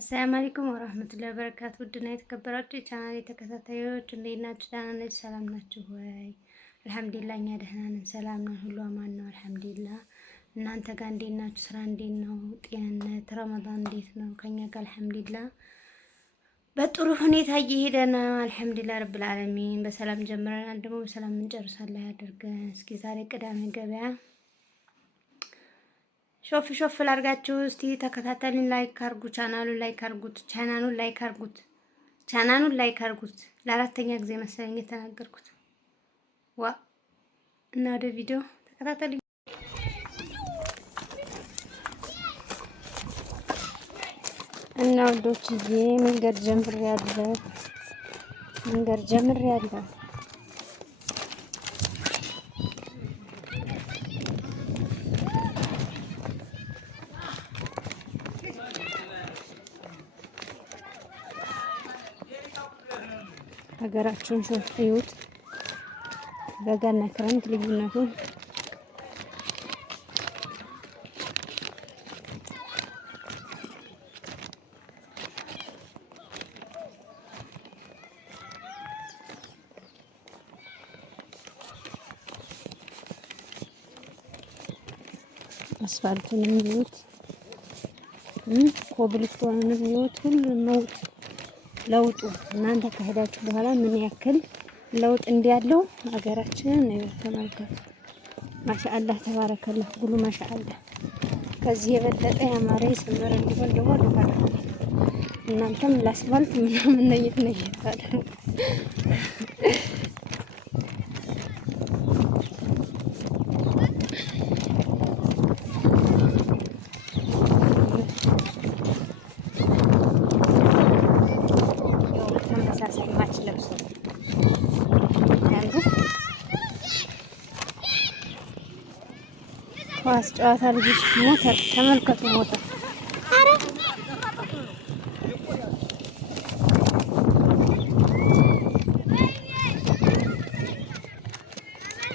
አሰላሙ አለይኩም ወራህመቱላሂ ወበረካቱ። ውድና የተከበራችሁ የቻናሌ ተከታታዮች እንዴት ናችሁ? ደህና ናችሁ? ሰላም ናችሁ ወይ? አልሐምዱሊላህ እኛ ደህና ነን፣ ሰላም ነን፣ ሁሉ አማን ነው አልሐምዱሊላህ። እናንተ ጋር እንዴት ናችሁ? ስራ እንዴት ነው? ጤንነት፣ ረመዳን እንዴት ነው? ከኛ ጋር አልሐምዱሊላህ በጥሩ ሁኔታ እየሄደ ነው አልሐምዱሊላህ ረብል ዓለሚን። በሰላም ጀምረናል፣ ደግሞ በሰላም እንጨርሳለን ያድርገን። እስኪ ዛሬ ቅዳሜ ገበያ ሾፍ ላርጋችሁ እስቲ ተከታተሉኝ። ላይክ አርጉ፣ ቻናሉን ላይክ አርጉት። ለአራተኛ ጊዜ መሰለኝ የተናገርኩት ዋ እና ወደ ቪዲዮ ተከታተሉኝ። እና ወዶችዬ መንገድ ጀምሬያለሁ። ሀገራችሁን ሾፍዩት በጋና ክረምት ልዩነቱን አስፋልቱንም ይዩት፣ ኮብልስቶንም ይዩት፣ ሁሉም ነው ለውጡ። እናንተ ከሄዳችሁ በኋላ ምን ያክል ለውጥ እንዲያለው ሀገራችንን ነው ተመልከቱ። ማሻአላህ ተባረከላህ ብሉ ማሻአላህ። ከዚህ የበለጠ ያማረ የሰመረ እንዲሆን ደግሞ ልፋት እናንተም ለአስፋልት ምናምን ነይት አድርጉ። ኳስ ጨዋታ ልጅ ሞተር ተመልከቱ።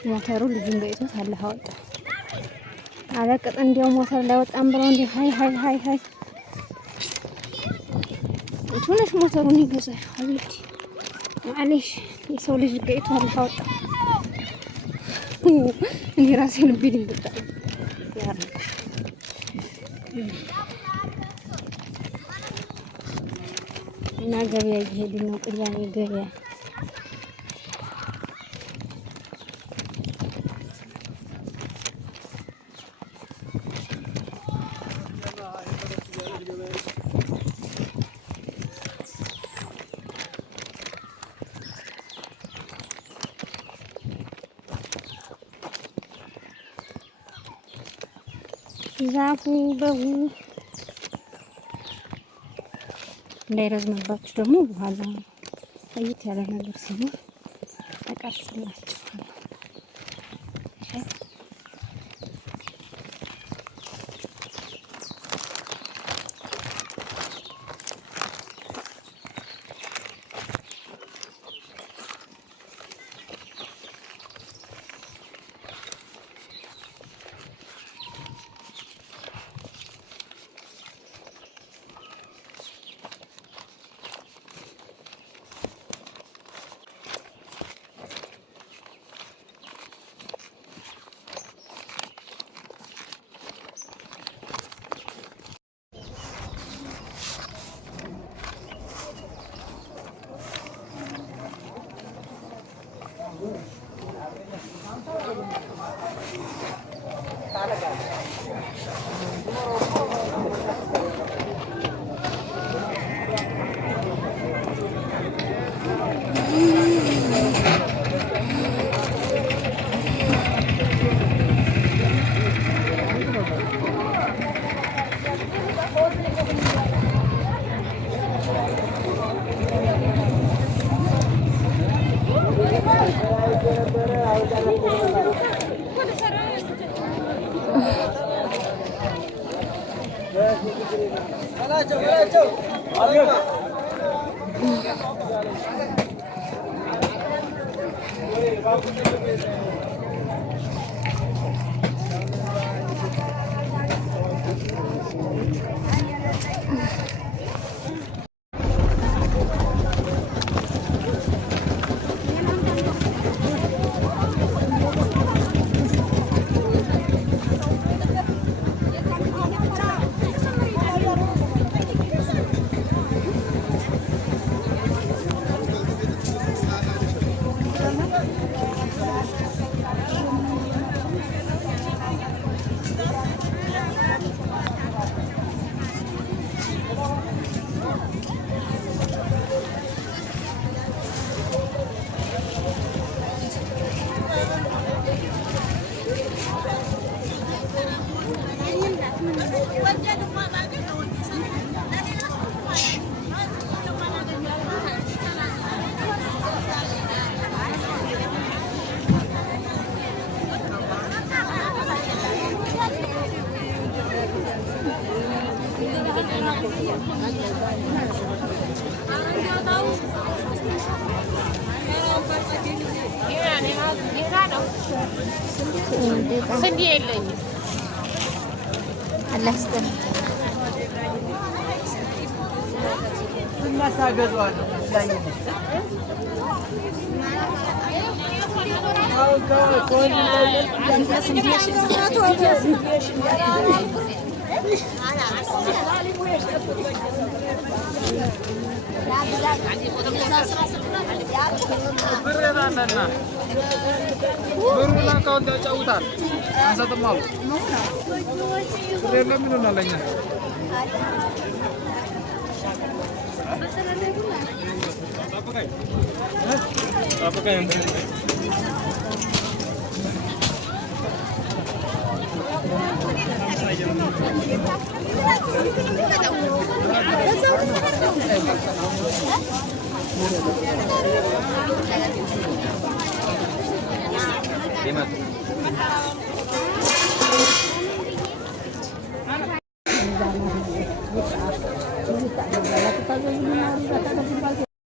ሞተሩ ልጁን ገይቶት አላህ አወጣ አለቀጥ። እንዲያው ሞተር ላይ ወጣን ብለው እንዴ ሃይ እቱነሽ ሞተሩን ይገዛል ሀቢብቲ ማለሽ የሰው ልጅ ገይቶ አላህ አወጣ። እኔ ራሴ ልቤ ድንግጣ እና ገበያ እየሄድን ነው። ቅዳሜ ገበያ ዛፉ በጉ እንዳይረዝምባችሁ ደግሞ በኋላ ቆይት ያለ ነገር ሲኖር ተቀርጽላችኋለሁ። ስንዴ የለኝም። አላህ ይስጥልኝ። ብሩን አካውንት ያጫውታል። አንሰጥም አሉ። ስለሌለ ምን ሆናለኛ?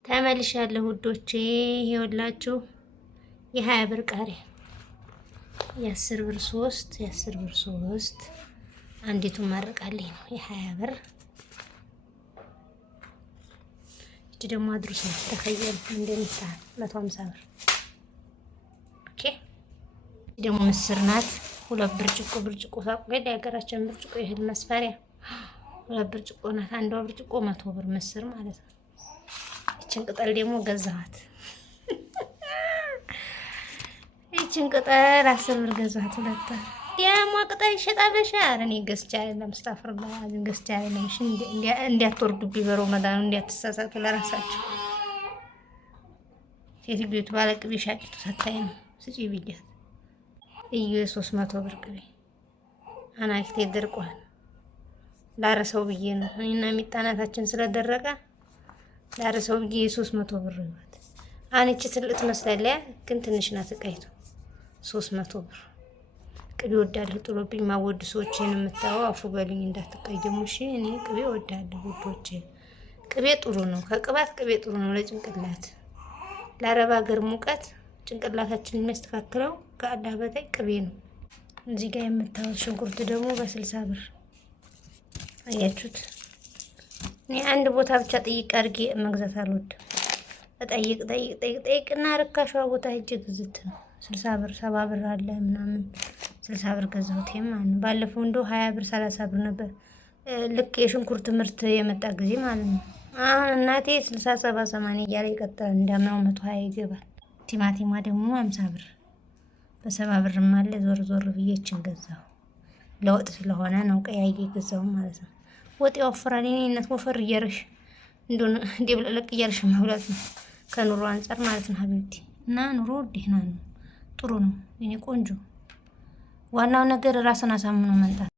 ተመልሻለሁ ውዶቼ። ይኸውላችሁ የ20 ብር ቃሪያ የ10 ብር 3 የ10 ብር 3 አንዲቱ ማርቃልኝ ነው የ20 ብር። እቺ ደግሞ አድሩስ ነው ተከየል እንደምታል 150 ብር። ኦኬ ደግሞ ምስር ናት 2 ብርጭቆ ሳቆይ የሀገራችን ብርጭቆ ይሄን መስፈሪያ 2 ብርጭቆ ናት። አንዷ ብርጭቆ 100 ብር ምስር ማለት ነው። ይችን ቅጠል ደግሞ ገዛኋት። ይችን ቅጠል 10 ብር ገዛኋት። ሁለት ያማ ቅጠል ይሸጣል በሻር። እኔ ገዝቼ አይደለም ስታፍርላ ገዝቼ አይደለም። እሺ እንዲያትወርዱብኝ በረመዳኑ እንዲያትሳሳቱ ለራሳችሁ። ሴትዮቱ ባለቅቤ ሻጭቱ ሰታይ ነው ስጪ ብያት። እዩ 300 ብር ቅቤ አናክቴ ደርቋል። ላረሰው ብዬ ነው እኔና ሚጣናታችን ስለደረቀ ላረሰው ብዬ 300 ብር ነው። አንቺ ትልቅ ትመስላለች ግን ትንሽ ናት እቃይቱ። 300 ብር ቅቤ ወዳለሁ ጥሎብኝ ማወድ ሰዎችን የምታው አፉ በልኝ እንዳትቀየሙ እሺ። እኔ ቅቤ ወዳለሁ ውዶቼ። ቅቤ ጥሩ ነው። ከቅባት ቅቤ ጥሩ ነው ለጭንቅላት። ለአረብ ሀገር ሙቀት ጭንቅላታችንን የሚያስተካክለው ከአላህ በታይ ቅቤ ነው። እዚህ ጋር የምታው ሽንኩርት ደግሞ በ60 ብር አያችሁት። እኔ አንድ ቦታ ብቻ ጠይቅ አድርጌ መግዛት አልወድም። ጠይቅና ርካሿ ቦታ ሂጅ ግዝት ነው 60 ብር 70 ብር አለ ምናምን 60 ብር ገዛሁት ማለት ነው። ባለፈው እንደው 20 ብር 30 ብር ነበር ልክ የሽንኩርት ምርት የመጣ ጊዜ ማለት ነው። አሁን እናቴ 60 70 80 እያለ ይቀጥላል። እንደምናው 120 ይገባል። ቲማቲማ ደግሞ 50 ብር በ70 ብር አለ። ዞር ዞር ብዬችን ገዛሁ። ለወጥ ስለሆነ ነው ቀያይ ገዛው ማለት ነው። ወጥ ያወፍራል። እኔነት ወፈር እያረሽ እንደሆነ እንደብለለቅ እያረሽ መብላት ነው ከኑሮ አንፃር ማለት ነው ሀቢብቲ። እና ኑሮ ደህና ነው ጥሩ ነው የኔ ቆንጆ። ዋናው ነገር ራስን አሳምኖ መንጣት